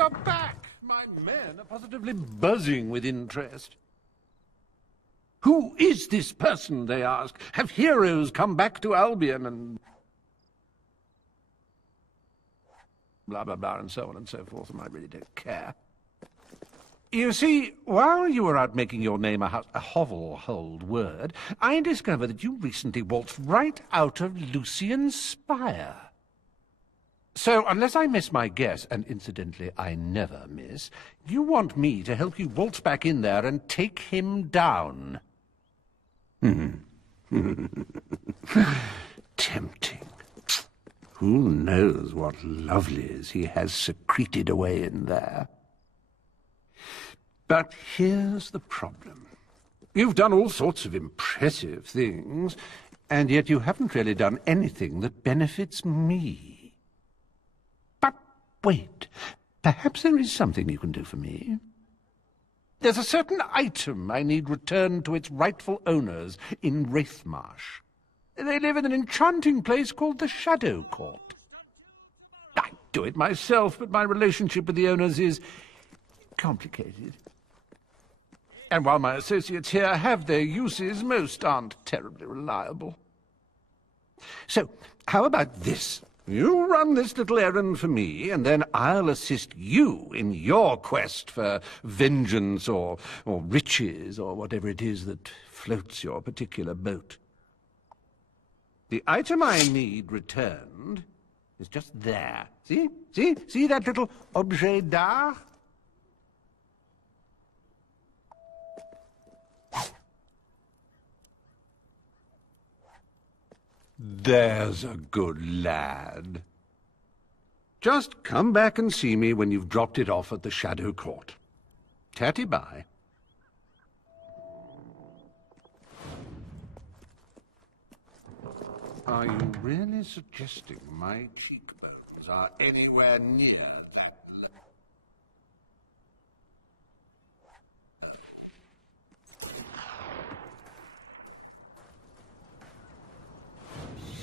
you're back! My men are positively buzzing with interest. Who is this person, they ask? Have heroes come back to Albion and... blah, blah, blah, and so on and so forth, and I really don't care. You see, while you were out making your name a hovel-hold word, I discovered that you recently waltzed right out of Lucian's spire. So, unless I miss my guess, and incidentally I never miss, you want me to help you waltz back in there and take him down. Tempting. Who knows what lovelies he has secreted away in there? But here's the problem. You've done all sorts of impressive things, and yet you haven't really done anything that benefits me. But wait, perhaps there is something you can do for me. There's a certain item I need returned to its rightful owners in Wraithmarsh. They live in an enchanting place called the Shadow Court. I do it myself, but my relationship with the owners is complicated. And while my associates here have their uses, most aren't terribly reliable. So, how about this? You run this little errand for me, and then I'll assist you in your quest for vengeance or riches or whatever it is that floats your particular boat. The item I need returned is just there. See? See? See that little objet d'art? There's a good lad. Just come back and see me when you've dropped it off at the Shadow Court. Tatty-bye. Are you really suggesting my cheekbones are anywhere near that level?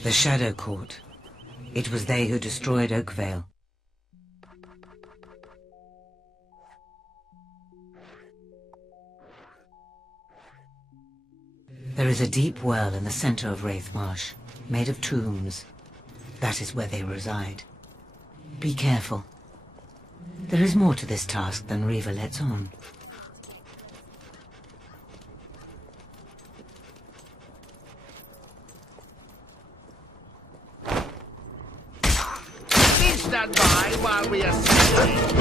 The Shadow Court. It was they who destroyed Oakvale. There is a deep well in the center of Wraithmarsh, made of tombs. That is where they reside. Be careful. There is more to this task than Reva lets on. Stand by while we assassinate.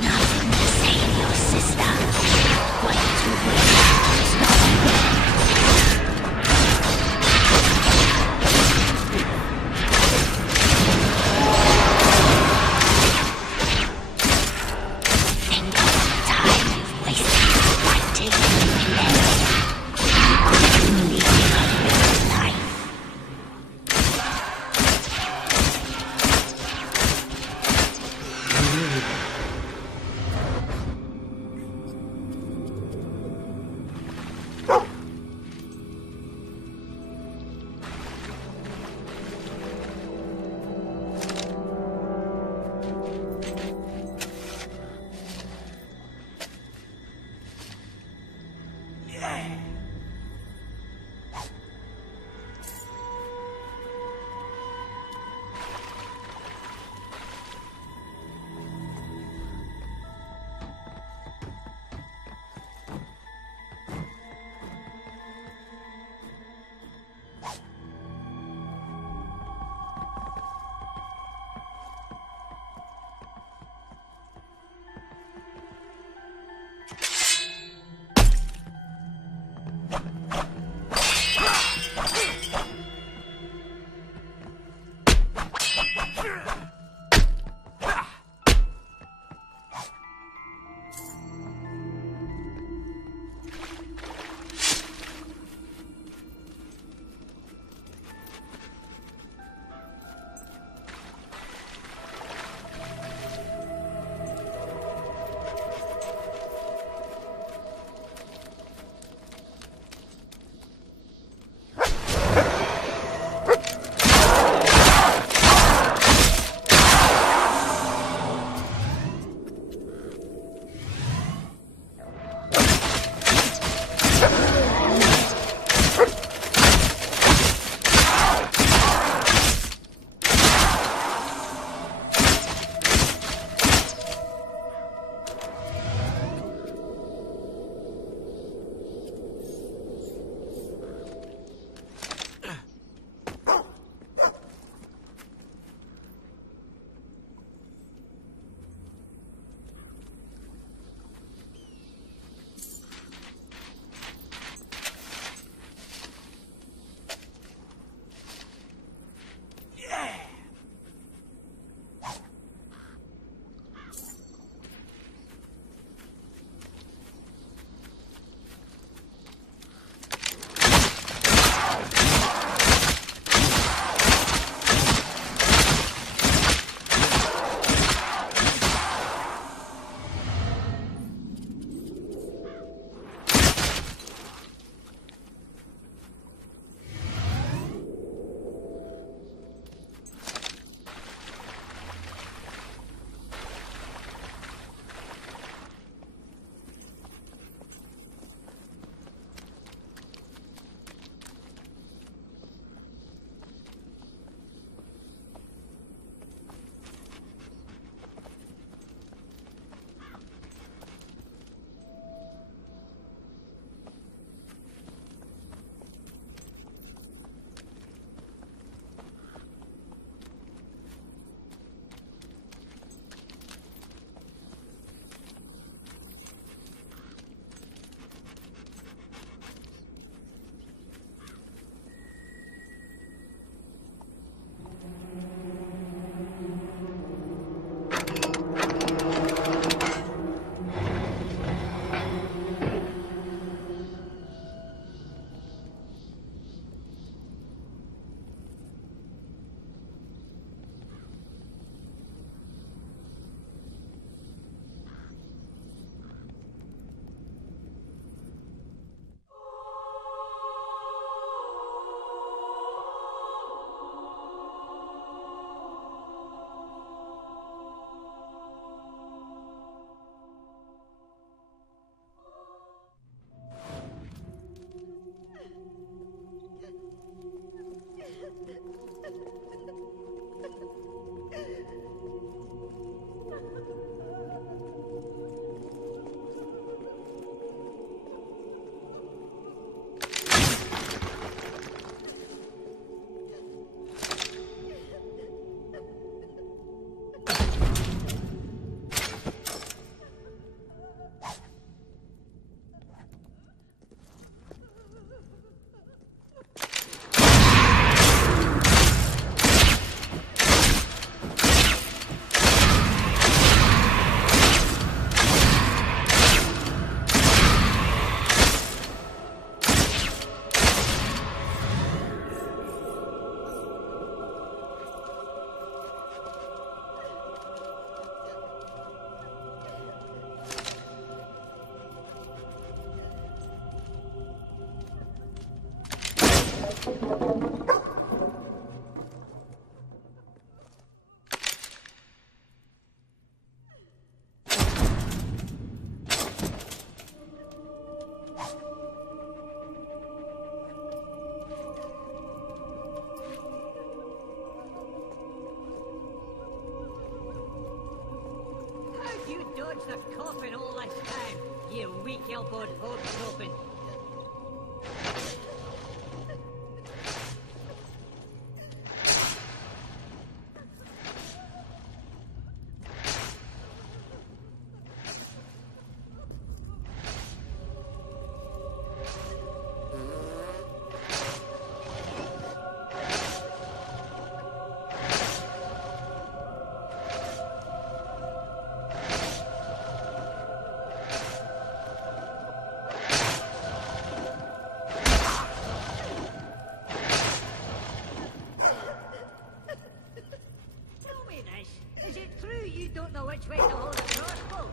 Nothing to save your sister. Way too late. Think of the time you've wasted fighting and then only your life. The coffin all this time, you weak-elbowed hobgoblin. Is it true you don't know which way to hold a crossbow?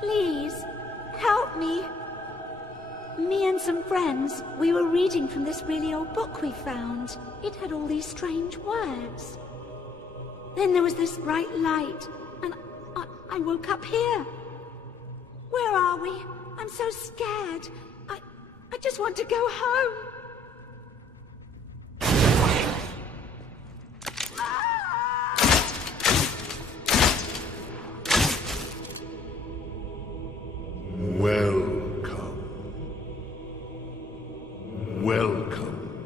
Please, help me. Me and some friends, we were reading from this really old book we found. It had all these strange words. Then there was this bright light, and I woke up here. Where are we? I'm so scared. I just want to go home. Welcome. Welcome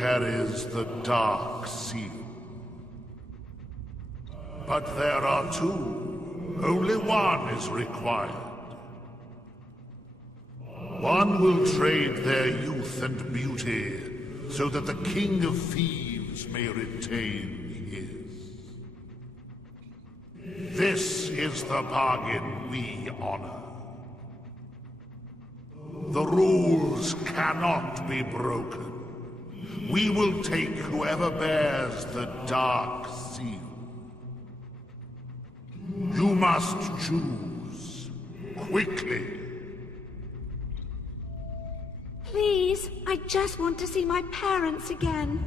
carries the Dark Seal. But there are two. Only one is required. One will trade their youth and beauty so that the King of Thieves may retain his. This is the bargain we honor. The rules cannot be broken. We will take whoever bears the Dark Seal. You must choose. Quickly. Please, I just want to see my parents again.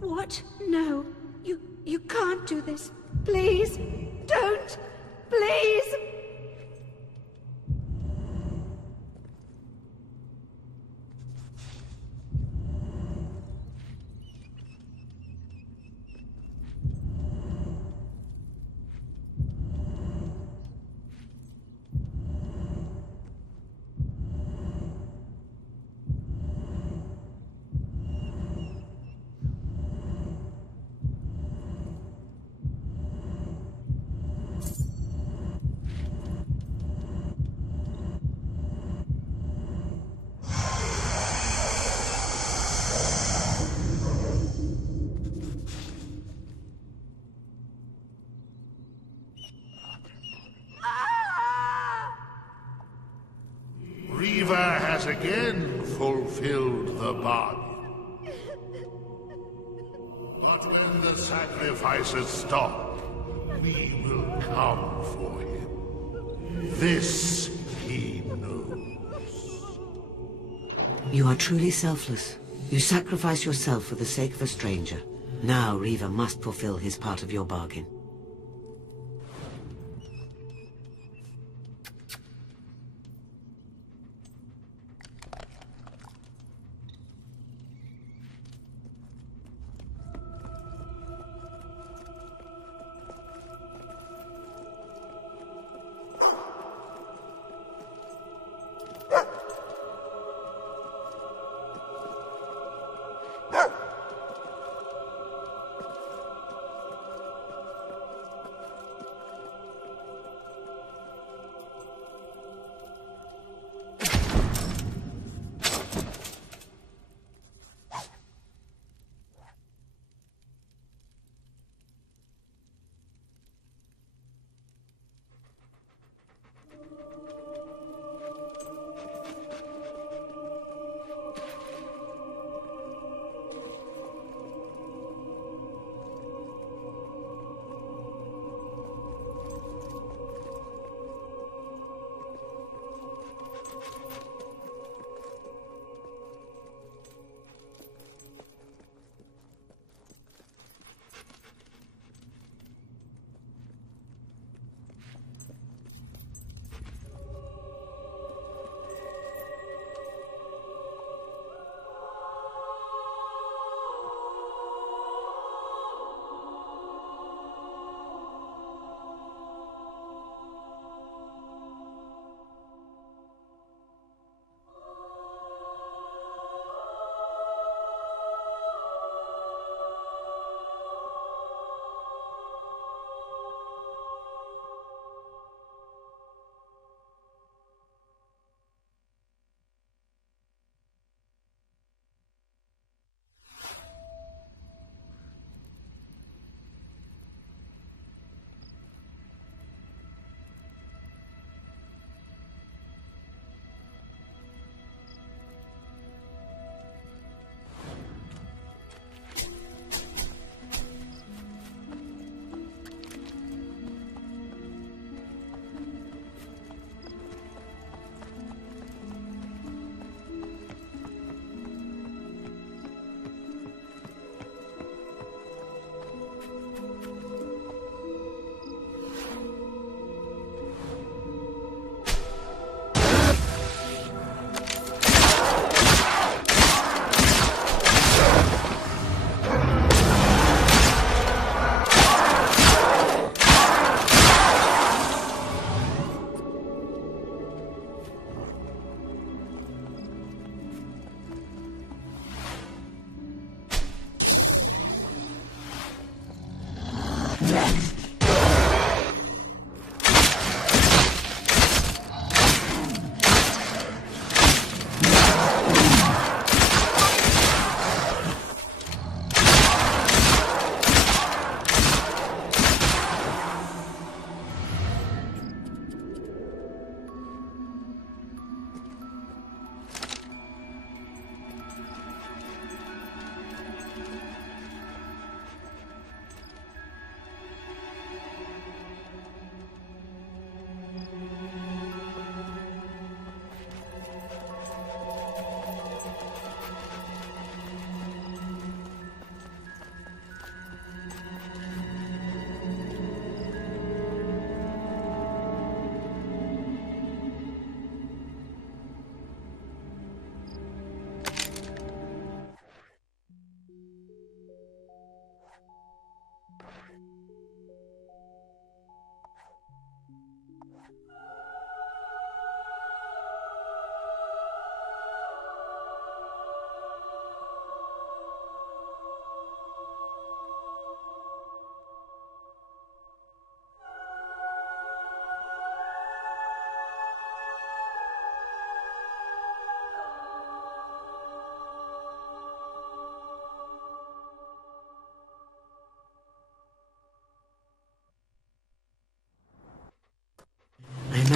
What? No. You can't do this. Please, don't. Please. Riva has again fulfilled the bargain. But when the sacrifices stop, we will come for him. This he knows. You are truly selfless. You sacrifice yourself for the sake of a stranger. Now Riva must fulfill his part of your bargain.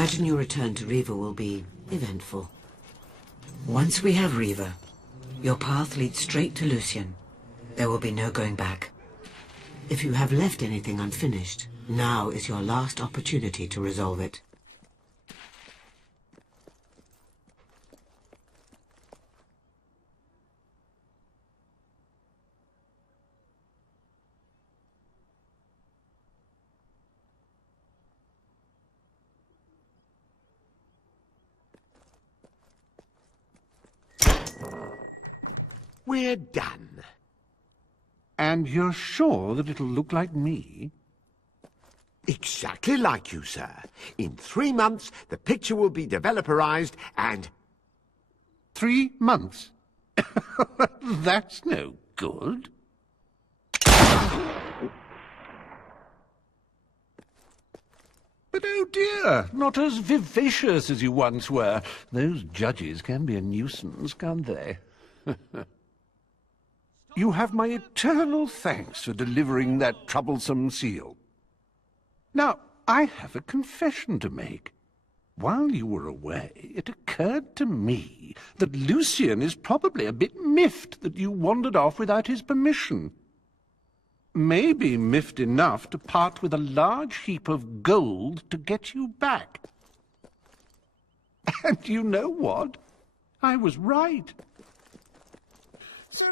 imagine your return to Riva will be eventful. Once we have Riva, your path leads straight to Lucian. There will be no going back. If you have left anything unfinished, now is your last opportunity to resolve it. We're done. And you're sure that it'll look like me? Exactly like you, sir. In 3 months, the picture will be developerized and... 3 months? That's no good. But oh dear, not as vivacious as you once were. Those judges can be a nuisance, can't they? You have my eternal thanks for delivering that troublesome seal. Now, I have a confession to make. While you were away, it occurred to me that Lucian is probably a bit miffed that you wandered off without his permission. Maybe miffed enough to part with a large heap of gold to get you back. And you know what? I was right. So,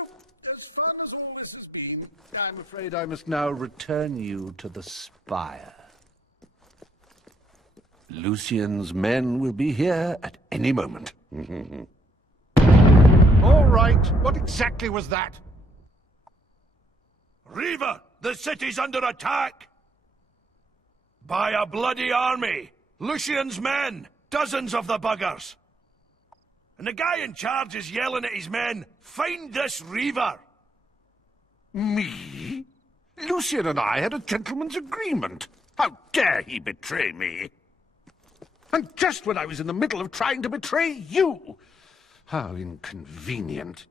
as fun as all this has been, I'm afraid I must now return you to the spire. Lucian's men will be here at any moment. All right, what exactly was that? Riva, the city's under attack! By a bloody army! Lucian's men! Dozens of the buggers! And the guy in charge is yelling at his men, "Find this Riva!" Me? Lucian and I had a gentleman's agreement. How dare he betray me? And just when I was in the middle of trying to betray you! How inconvenient.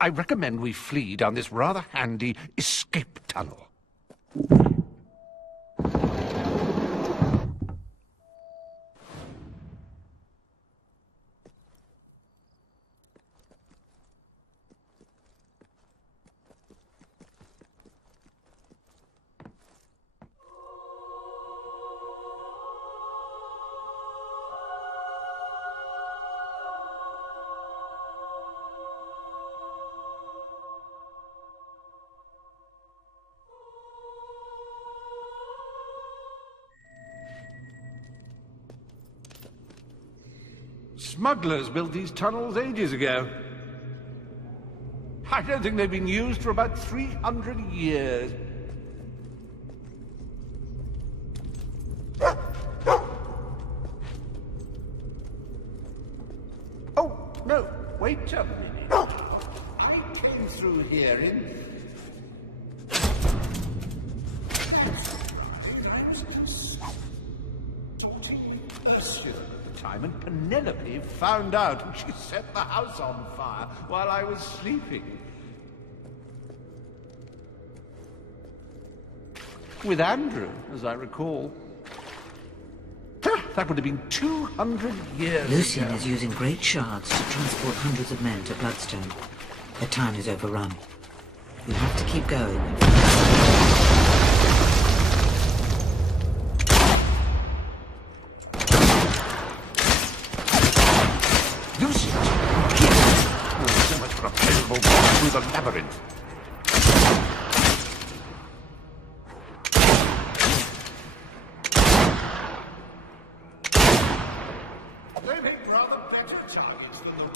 I recommend we flee down this rather handy escape tunnel. Smugglers built these tunnels ages ago. I don't think they've been used for about 300 years. Oh, no, wait a minute. I came through here in... And Penelope found out and she set the house on fire while I was sleeping. With Andrew, as I recall. That would have been 200 years Lucian ago. is using great shards to transport hundreds of men to Bloodstone. The town is overrun. You have to keep going. Through the labyrinth. They make rather better targets than the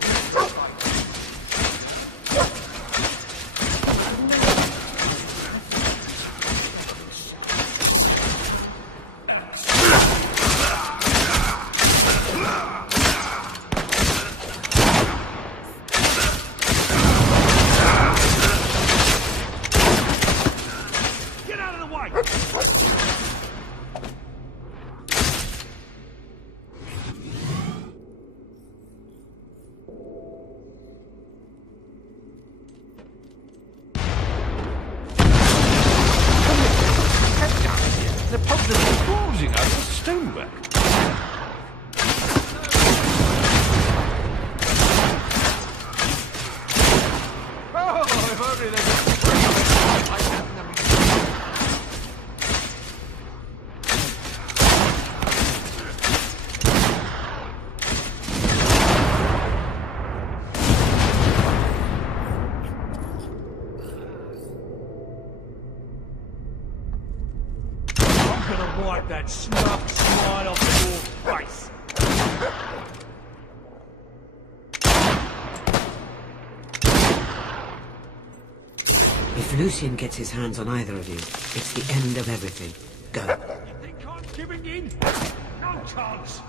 They're probably bulging out of the stonework. gonna wipe that snug smile off your face. If Lucian gets his hands on either of you, it's the end of everything. Go. You think I'm giving in? No chance.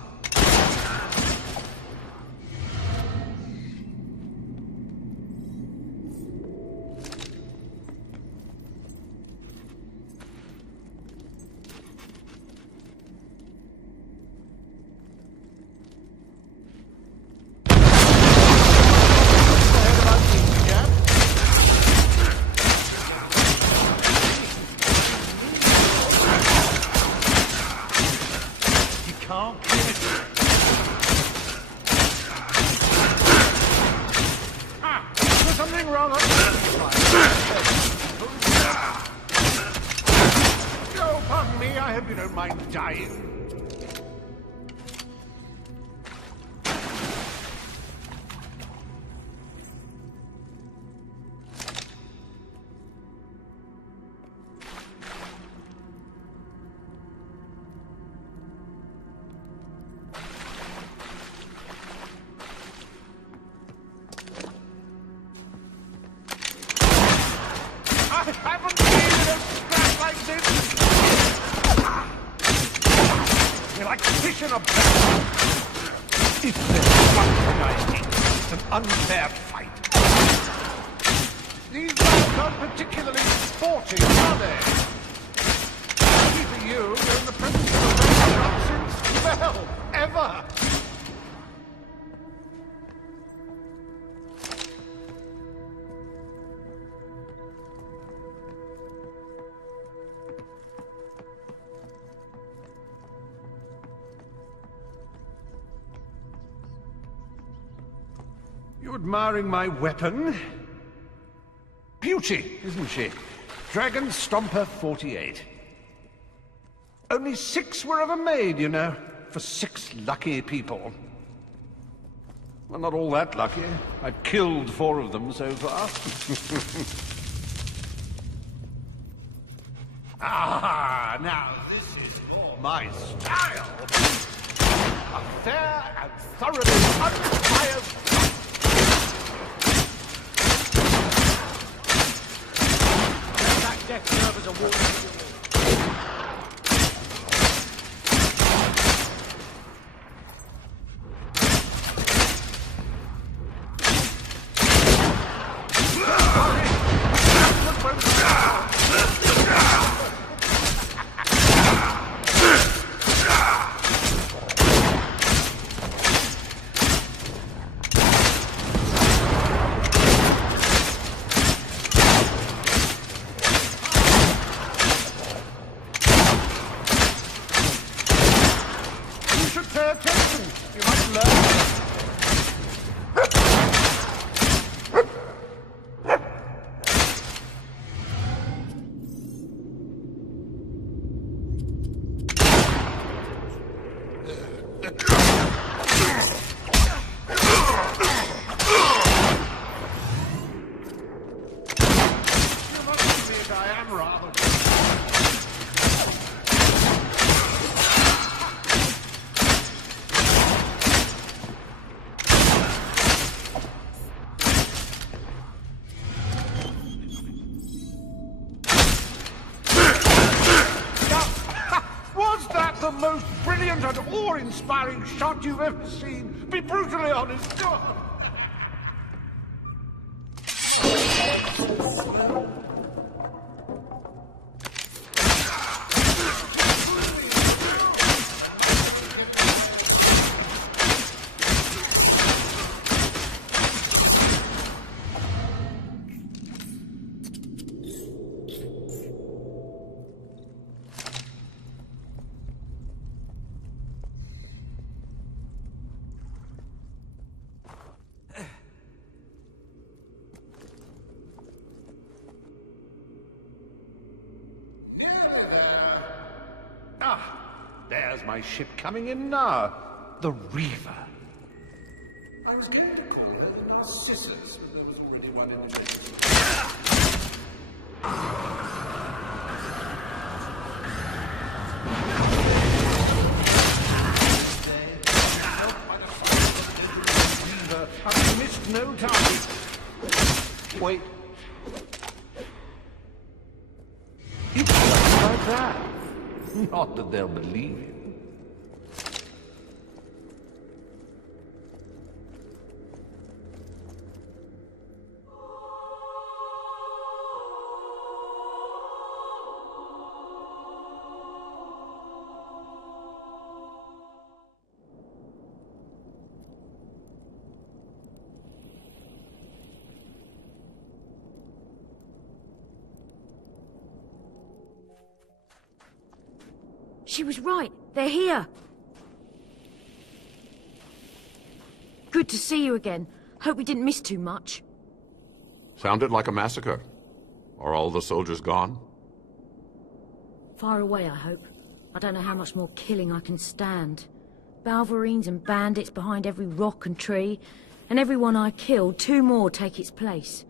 Unfair fight. These guys aren't particularly sporting, are they? Lucky for you, you're in the presence of a man not since, well, ever. You admiring my weapon? Beauty, isn't she? Dragon Stomper 48. Only 6 were ever made, you know, for 6 lucky people. Well, not all that lucky. I've killed 4 of them so far. Ah, now this is all my style. A fair and thoroughly unbiased fight. Death serve as a warning. The most brilliant and awe-inspiring shot you've ever seen. Be brutally honest. Go on. There's my ship coming in now. The Reaver. I was going to call her the Narcissus, but there was already one in the ship. no time. Wait. You can't like that. Not that they'll believe you. She was right. They're here. Good to see you again. Hope we didn't miss too much. Sounded like a massacre. Are all the soldiers gone? Far away, I hope. I don't know how much more killing I can stand. Balverines and bandits behind every rock and tree. And everyone I killed, 2 more take its place.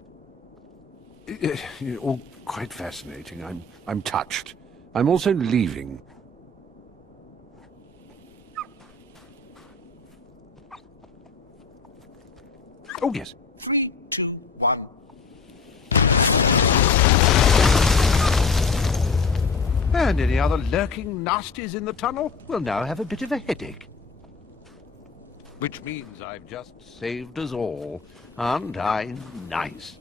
All quite fascinating. I'm touched. I'm also leaving. Oh, yes. 3, 2, 1. And any other lurking nasties in the tunnel will now have a bit of a headache. Which means I've just saved us all. Aren't I nice?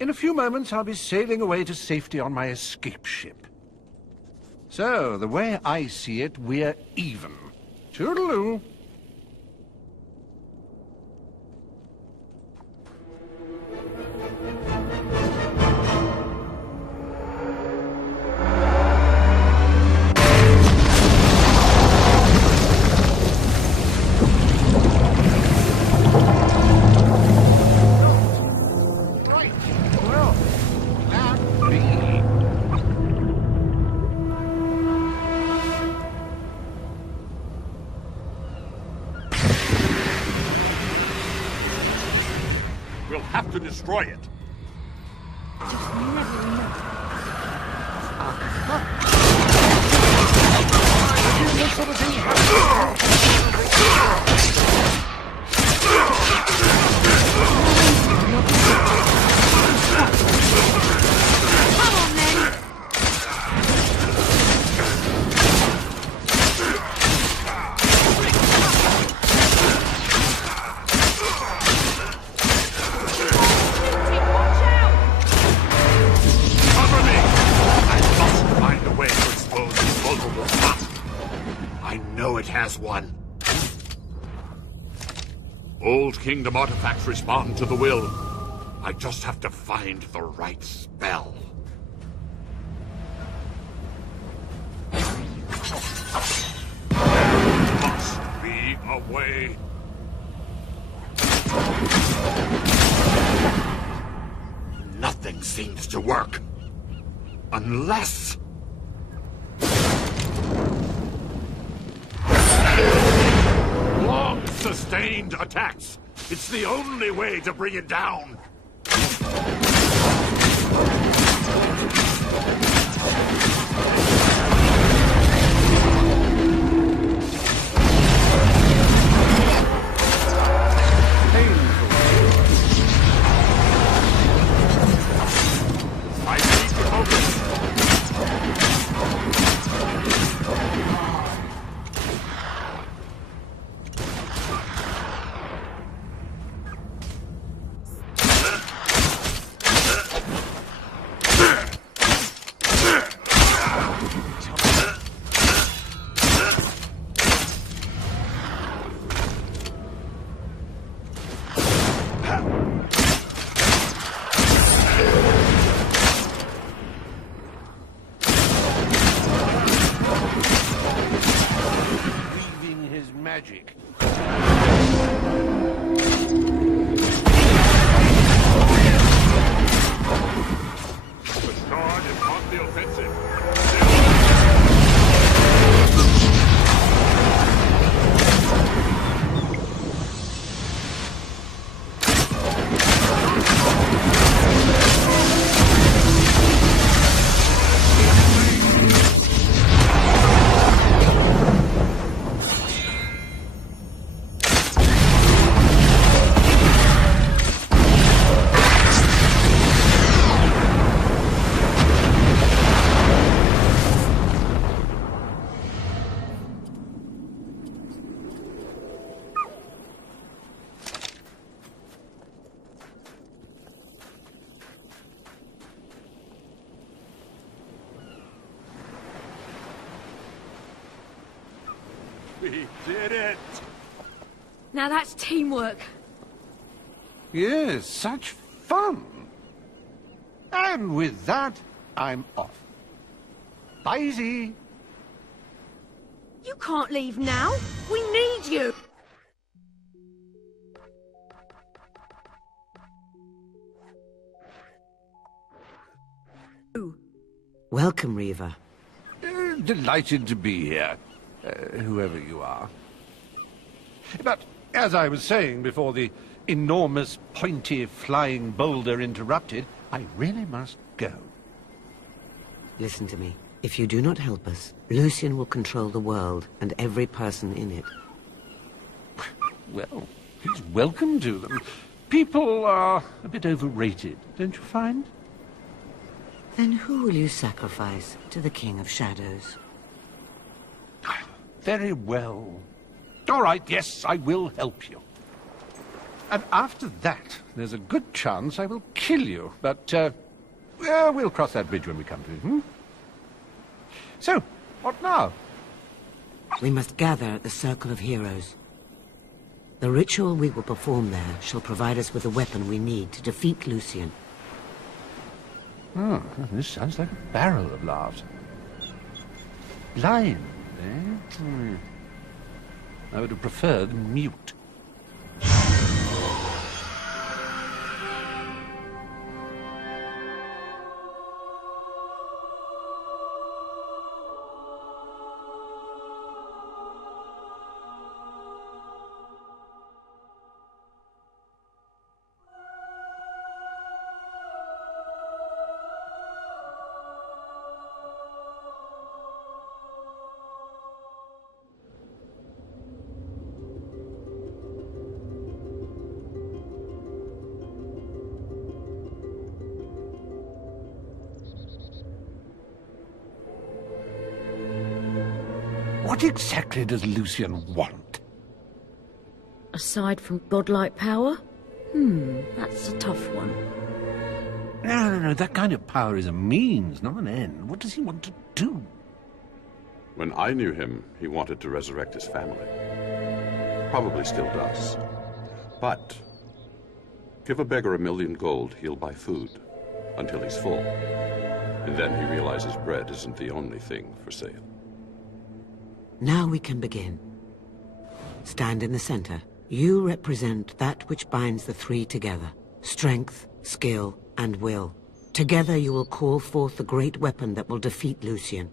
In a few moments, I'll be sailing away to safety on my escape ship. So, the way I see it, we're even. Toodaloo. We'll have to destroy it. Just never enough. Come on, then. It has one. Old Kingdom artifacts respond to the will. I just have to find the right spell. Must be a way. Nothing seems to work. Unless... Sustained attacks. It's the only way to bring it down. I need to focus. We did it! Now that's teamwork. Yes, such fun. And with that, I'm off. Bye-y. You can't leave now. We need you. Welcome, Reva. Delighted to be here, whoever you are. But, as I was saying before the enormous, pointy, flying boulder interrupted, I really must go. Listen to me. If you do not help us, Lucian will control the world and every person in it. Well, he's welcome to them. People are a bit overrated, don't you find? Then who will you sacrifice to the King of Shadows? Very well. All right, yes, I will help you. And after that, there's a good chance I will kill you. But, we'll cross that bridge when we come to it, hmm? So, what now? We must gather at the Circle of Heroes. The ritual we will perform there shall provide us with the weapon we need to defeat Lucian. Oh, this sounds like a barrel of laughs. Blind, eh? I would have preferred mute. What exactly does Lucian want? Aside from godlike power? That's a tough one. No, that kind of power is a means, not an end. What does he want to do? When I knew him, he wanted to resurrect his family. Probably still does. But give a beggar 1,000,000 gold, he'll buy food until he's full. And then he realizes bread isn't the only thing for sale. Now we can begin. Stand in the center. You represent that which binds the three together. Strength, skill, and will. Together you will call forth the great weapon that will defeat Lucian.